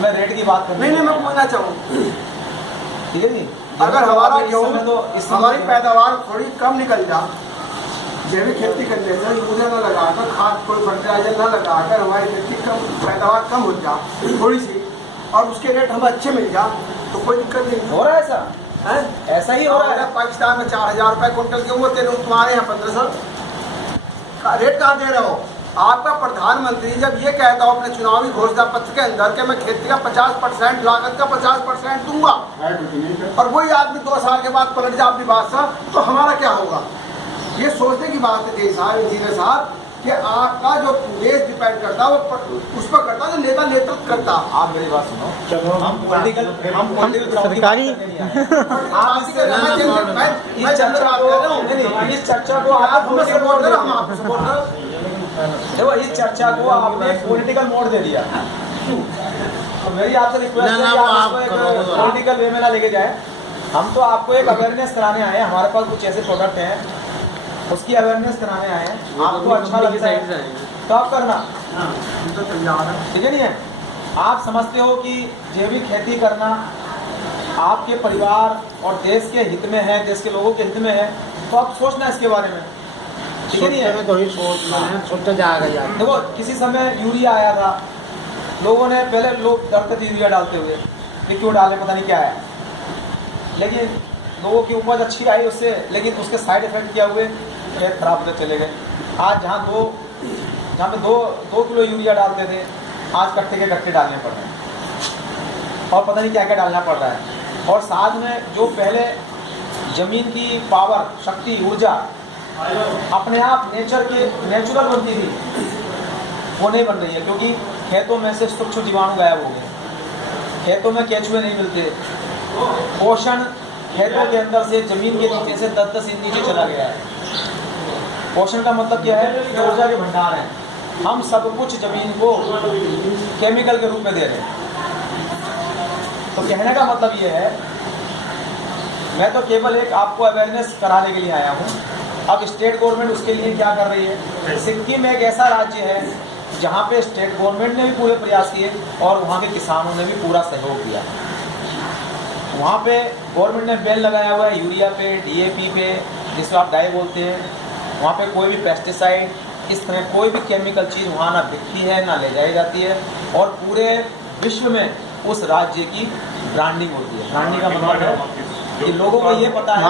मैं रेट की बात कर नहीं, मैं पूछना चाहूँ, ठीक है जी। अगर हमारा गेहूँ तो हमारी पैदावार थोड़ी कम निकल जा, जैविक खेती करने से यूरिया न लगाकर, खाद कोई फर्टिलाइजर न लगाकर हमारी खेती कम पैदावार कम हो जा थोड़ी सी, और उसके रेट हमें अच्छे मिल जा, तो कोई दिक्कत नहीं हो रहा है ऐसा है। ऐसा ही हो रहा है। पाकिस्तान में 4000 रुपए क्विंटल गेहूँ होते हैं, तुम्हारे यहाँ 1500 रेट कहाँ दे रहे हो? आपका प्रधानमंत्री जब ये कहता हो अपने चुनावी घोषणा पत्र के अंदर कि मैं खेती का 50% लागत का 50% दूंगा, और वही आदमी 2 साल के बाद पलट जाए अपनी बात से, तो हमारा क्या होगा? ये सोचने की बात है इंजीनियर साहब कि आपका जो देश डिपेंड करता है वो उस पर करता है जो नेता नेतृत्व करता। आप मेरी बात सुनो, चलो हम पॉलिटिकल सरकारी इस चर्चा को आप हमें सपोर्ट करो, हम आपको सपोर्ट करो। देखो इस चर्चा को आपने पॉलिटिकल मोड़ दे दिया, तो मेरी आपसे रिक्वेस्ट है कि आप इसको पॉलिटिकल वे में ना लेके जाए। हम तो आपको एक अवेयरनेस कराने आए हैं, हमारे पास कुछ ऐसे प्रोडक्ट हैं उसकी अवेयरनेस कराने आए हैं, आपको अच्छा लगता है तो आप करना, ठीक है नहीं है? आप समझते हो कि जैविक खेती करना आपके परिवार और देश के हित में है, देश के लोगों के हित में है, तो आप सोचना इसके बारे में, ठीक है नहीं है? सोचते जाएगा। देखो किसी समय यूरिया आया था, लोगों ने पहले लोग डरते थे यूरिया डालते हुए कि क्यों डाले, पता नहीं क्या है, लेकिन लोगों की उपज अच्छी आई उससे, लेकिन उसके साइड इफेक्ट क्या हुए, खेत खराब होते चले गए। आज जहाँ पे दो किलो यूरिया डालते थे, आज कट्टे के कट्टे डालने पड़ रहे हैं, और पता नहीं क्या क्या डालना पड़ रहा है। और साथ में जो पहले जमीन की पावर, शक्ति, ऊर्जा अपने आप नेचुरल बनती थी, वो नहीं बन रही है, क्योंकि खेतों में से सूक्ष्म जीवाणु गायब हो गए, खेतों में केंचुए नहीं मिलते, पोषण खेतों के अंदर से जमीन के नीचे से 10-10 इंच नीचे चला गया है। पोषण का मतलब क्या है कि ऊर्जा के भंडार हैं, हम सब कुछ जमीन को केमिकल के रूप में दे रहे हैं। तो कहने का मतलब ये है, मैं तो केवल एक आपको अवेयरनेस कराने के लिए आया हूँ। अब स्टेट गवर्नमेंट उसके लिए क्या कर रही है? सिक्किम एक ऐसा राज्य है जहाँ पे स्टेट गवर्नमेंट ने भी पूरे प्रयास किए और वहाँ के किसानों ने भी पूरा सहयोग दिया। वहाँ पे गवर्नमेंट ने बैन लगाया हुआ है यूरिया पे, DAP पे, जिसको आप डाई बोलते हैं। वहाँ पे कोई भी पेस्टिसाइड, इस तरह कोई भी केमिकल चीज़ वहाँ ना बिकती है ना ले जाई जाती है, और पूरे विश्व में उस राज्य की ब्रांडिंग होती है। ब्रांडिंग का मतलब है कि लोगों को ये पता है